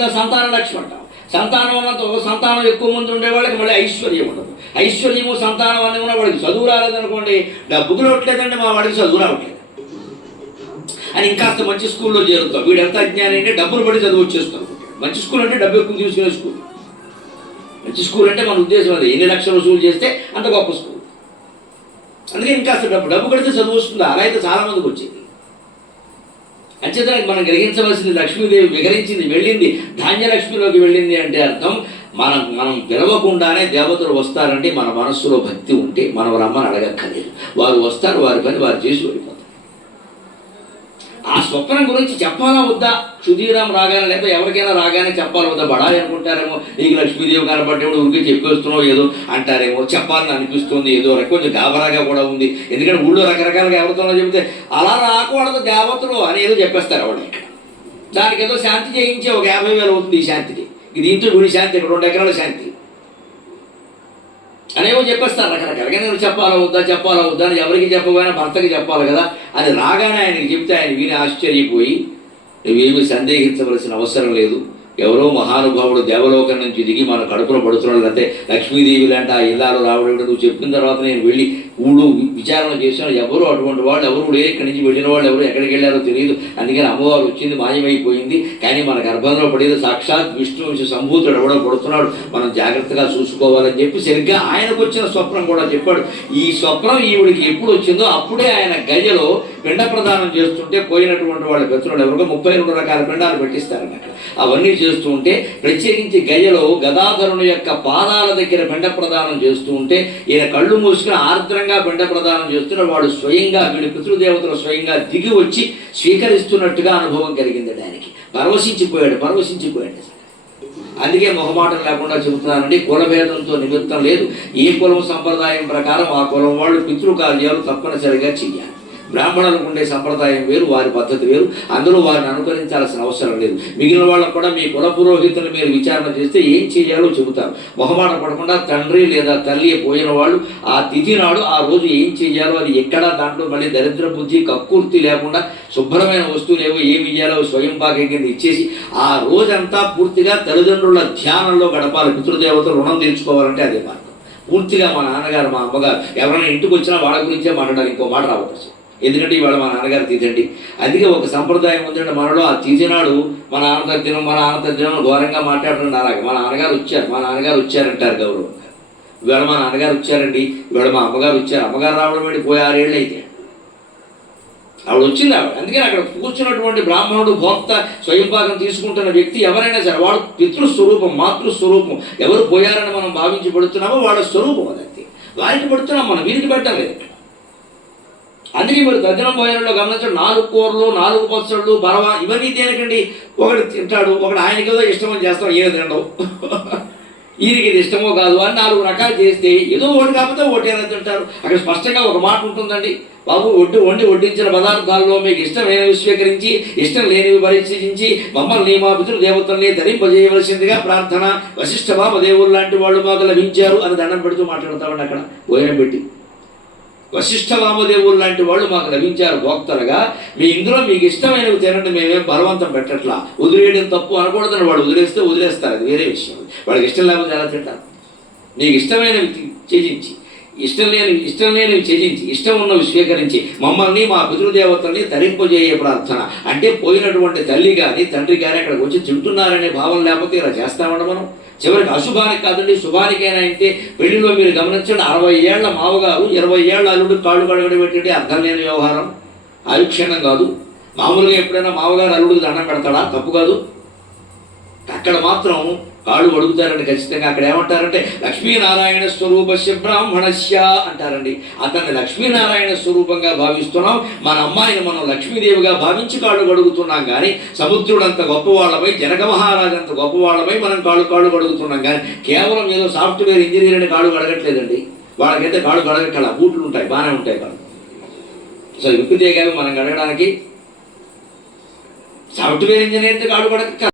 సంతాన లక్ష్యం అంటాం. సంతానం అన్నంత సంతానం ఎక్కువ మంది ఉండే వాళ్ళకి మళ్ళీ ఐశ్వర్యం ఉండదు. ఐశ్వర్యము సంతానం అన్నీ ఉన్న వాడికి చదువు రాలేదనుకోండి డబ్బుకు రావట్లేదండి మా వాడికి చదువు రావట్లేదు. అని ఇంకాస్త మంచి స్కూల్లో చేరుతాం. వీడు ఎంత అజ్ఞానం అంటే డబ్బులు పడి చదువు వచ్చేస్తాం. మంచి స్కూల్ అంటే డబ్బు ఎక్కువ తీసుకునే స్కూల్. మంచి స్కూల్ అంటే మన ఉద్దేశం అది. ఎన్ని లక్షలు వసూలు చేస్తే అంత గొప్ప స్కూల్. అందుకే ఇంకాస్త డబ్బు డబ్బు కడితే చదువు వస్తుంది? అలా అయితే చాలా మందికి వచ్చింది. అంచేత మనం గ్రహించవలసింది లక్ష్మీదేవి విగరించింది వెళ్ళింది. ధాన్యలక్ష్మిలోకి వెళ్ళింది అంటే అర్థం మనం మనం పిలవకుండానే దేవతలు వస్తారంటే మన మనస్సులో భక్తి ఉంటే మనం రమ్మని అడగక్కర్లేదు. వారు వస్తారు వారి పని వారు చేసి వెళ్ళిపోతారు ఆ స్వప్నం గురించి చెప్పాలా వద్దా? సుధీరాం రాగానే లేకపోతే ఎవరికైనా రాగానే చెప్పాలి వద్దా? బడాలి అనుకుంటారేమో. నీకు లక్ష్మీదేవి కనబడ్డేప్పుడు ఊరికే చెప్పేస్తున్నావు ఏదో అంటారేమో. చెప్పాలని అనిపిస్తుంది ఏదో కొంచెం గాబరాగా కూడా ఉంది. ఎందుకంటే ఊళ్ళో రకరకాలుగా ఎవరితోనో చెబితే అలా రాకూడదు దేవతలు అని ఏదో చెప్పేస్తారు ఆవిడ ఇక్కడ. దానికి ఏదో శాంతి చేయించి ఒక యాభై వేలు అవుతుంది ఈ శాంతికి. దీంతో గుడి శాంతి రెండు ఎకరాల శాంతి. అనేవో చెప్పేస్తారు రకరకాలుగా నేను చెప్పాలా వద్దా చెప్పాలా వద్దా అని ఎవరికి చెప్పబోయినా భర్తకి చెప్పాలి కదా. అది రాగానే ఆయనకి చెప్తే ఆయన విని ఆశ్చర్యపోయి నువ్వేమీ సందేహించవలసిన అవసరం లేదు. ఎవరో మహానుభావుడు దేవలోకం నుంచి దిగి మన కడుపులో పడుతున్నాడు. లేకపోతే లక్ష్మీదేవి లాంటి ఆ ఇల్లాలు రావడం నువ్వు చెప్పిన తర్వాత నేను వెళ్ళి ఊళ్ళు విచారణ చేశాను. ఎవరు అటువంటి వాళ్ళు? ఎవరు లేరు ఇక్కడి నుంచి వెళ్ళిన వాళ్ళు? ఎవరు ఎక్కడికి వెళ్ళారో తెలియదు. అందుకని అమ్మవారు వచ్చింది మాయమైపోయింది. కానీ మన గర్భంలో పడేది సాక్షాత్ విష్ణు నుంచి సంభూతుడు ఎవడో పడుతున్నాడు మనం జాగ్రత్తగా చూసుకోవాలని చెప్పి సరిగ్గా ఆయనకు వచ్చిన స్వప్నం కూడా చెప్పాడు. ఈ స్వప్నం ఈవిడికి ఎప్పుడు వచ్చిందో అప్పుడే ఆయన గజలో పిండ ప్రదానం చేస్తుంటే పోయినటువంటి వాళ్ళ పెత్తనాడు ఎవరికో ముప్పై రెండు రకాల పిండాలు పెట్టిస్తారు అక్కడ. అవన్నీ చేస్తూ ఉంటే ప్రత్యేకించి గయ్యలో గదాధరుని యొక్క పాదాల దగ్గర పిండ ప్రదానం చేస్తూ ఉంటే ఈయన కళ్ళు మూసుకుని ఆర్ద్రంగా పిండ ప్రదానం చేస్తున్న వాడు స్వయంగా వీడి పితృదేవతలు స్వయంగా దిగి వచ్చి స్వీకరిస్తున్నట్టుగా అనుభవం కలిగింది ఆయనకి. పరవశించిపోయాడు పరవశించిపోయాడు. అందుకే మొహమాటం లేకుండా చెబుతున్నానండి కులభేదంతో నిమిత్తం లేదు. ఏ కులం సంప్రదాయం ప్రకారం ఆ కులం వాళ్ళు పితృకార్యాలు తప్పనిసరిగా చెయ్యాలి. బ్రాహ్మణులకు ఉండే సంప్రదాయం వేరు వారి పద్ధతి వేరు. అందులో వారిని అనుకరించాల్సిన అవసరం లేదు. మిగిలిన వాళ్ళకు కూడా మీ కుల పురోహితులు మీరు విచారణ చేస్తే ఏం చేయాలో చెబుతారు. మొహమాట పడకుండా తండ్రి లేదా తల్లి పోయిన వాళ్ళు ఆ తిథి నాడు ఆ రోజు ఏం చేయాలో అది ఎక్కడా దాంట్లో మళ్ళీ దరిద్ర బుద్ధి కక్కుర్తి లేకుండా శుభ్రమైన వస్తువులు ఏవో ఏమి ఇయ్యాలో స్వయం పాకం కింద ఇచ్చేసి ఆ రోజంతా పూర్తిగా తల్లిదండ్రుల ధ్యానంలో గడపాలి. పితృదేవతలు రుణం తీర్చుకోవాలంటే అదే మార్గం. పూర్తిగా మా నాన్నగారు మా అమ్మగారు ఎవరైనా ఇంటికి వచ్చినా వాళ్ళ గురించే మాట్లాడాలి ఇంకో మాట రావచ్చు ఎందుకంటే ఇవాళ మా నాన్నగారు తీసండి. అందుకే ఒక సంప్రదాయం ఉందంటే మనలో ఆ తీసినాడు మా నాన్న తగ్గినం మా నాన్న తగ్గినం ఘోరంగా మాట్లాడుతున్నారు అలాగే మా నాన్నగారు వచ్చారు మా నాన్నగారు వచ్చారంటారు గౌరవంగా ఇవాళ మా నాన్నగారు వచ్చారండి ఇవాళ మా అమ్మగారు వచ్చారు. అమ్మగారు రావడం వెళ్ళి పోయి ఆరేళ్ళు అయితే. ఆవిడ వచ్చింది ఆవిడ. అందుకని అక్కడ కూర్చున్నటువంటి బ్రాహ్మణుడు భోక్త స్వయంపాకం తీసుకుంటున్న వ్యక్తి ఎవరైనా సరే వాడు పితృస్వరూపం మాతృస్వరూపం. ఎవరు పోయారని మనం భావించి పడుతున్నామో వాళ్ళ స్వరూపం అదంతే. వారికి పడుతున్నాం మనం వీరికి పెట్టాలి ఇక్కడ అందుకే మీరు దర్శనం భోజనంలో గమనించడం నాలుగు కూరలు నాలుగు పచ్చళ్ళు బరవ ఇవన్నీ దేనికండి? ఒకటి తింటాడు ఒకటి ఆయనకి ఏదో అని చేస్తాం ఏదో తినడం. ఈయనకి ఇది ఇష్టమో కాదు అని నాలుగు రకాలు చేస్తే ఏదో ఒకటి కాకపోతే ఒకటి ఏదైనా తింటారు. అక్కడ స్పష్టంగా ఒక మాట ఉంటుందండి. బాబు ఒడ్డు వండి వడ్డించిన పదార్థాల్లో మీకు ఇష్టమైనవి స్వీకరించి ఇష్టం లేనివి పరిశీలించి మమ్మల్ని మా పితృ దేవతల్ని ధరింపజేయవలసిందిగా ప్రార్థన వశిష్ఠ బాబ దేవుళ్ళు లాంటి వాళ్ళు మాకు లభించారు అని దండం పెడుతూ మాట్లాడతామండి అక్కడ. భోజనం పెట్టి. వశిష్ఠ వామదేవులు లాంటి వాళ్ళు మాకు లభించారు భోక్తలుగా. మీ ఇందులో మీకు ఇష్టమైనవి తినండి మేమేం బలవంతం పెట్టట్లా. వదిలేయడం తప్పు అనకూడదని వాడు వదిలేస్తే వదిలేస్తారు అది వేరే విషయం. వాడికి ఇష్టం లేకపోతే ఎలా తింటారు? నీకు ఇష్టమైనవి త్యజించి. ఇష్టం లేని ఇష్టం లేనివి త్యజించి ఇష్టం ఉన్నవి స్వీకరించి మమ్మల్ని మా పితృదేవతల్ని తరింపజేయే ప్రార్థన. అంటే పోయినటువంటి తల్లి కానీ తండ్రి కానీ అక్కడికి వచ్చి తింటున్నారనే భావం లేకపోతే ఇలా చేస్తామండి మనం? చివరికి అశుభానికి కాదండి శుభానికైనా అయితే పెళ్ళిలో మీరు గమనించండి అరవై ఏళ్ళ మావగారు ఇరవై ఏళ్ళ అల్లుడు కాళ్ళు కడగడ పెట్టండి అర్థం లేని వ్యవహారం. ఆయుక్షణం కాదు. మామూలుగా ఎప్పుడైనా మావగారు అల్లుడికి దండం పెడతాడా? తప్పు కాదు. అక్కడ మాత్రం కాళ్ళు అడుగుతారండి ఖచ్చితంగా. అక్కడ ఏమంటారంటే లక్ష్మీనారాయణ స్వరూపస్య బ్రాహ్మణస్య అంటారండి. అతన్ని లక్ష్మీనారాయణ స్వరూపంగా భావిస్తున్నాం. మన అమ్మాయిని మనం లక్ష్మీదేవిగా భావించి కాళ్ళు కడుగుతున్నాం కానీ సముద్రుడంత గొప్పవాళ్ళమై జనక మహారాజు అంత గొప్పవాళ్ళమై మనం కాళ్ళు కాళ్ళు కడుగుతున్నాం కానీ కేవలం ఏదో సాఫ్ట్వేర్ ఇంజనీర్ అని కాళ్ళు కడగట్లేదండి. వాళ్ళకైతే కాళ్ళు కడగట్టాల. బూట్లు ఉంటాయి. బాగానే ఉంటాయి కాళ్ళు. సో విప్పితే మనం కడగడానికి సాఫ్ట్వేర్ ఇంజనీర్ కాళ్ళు కడగ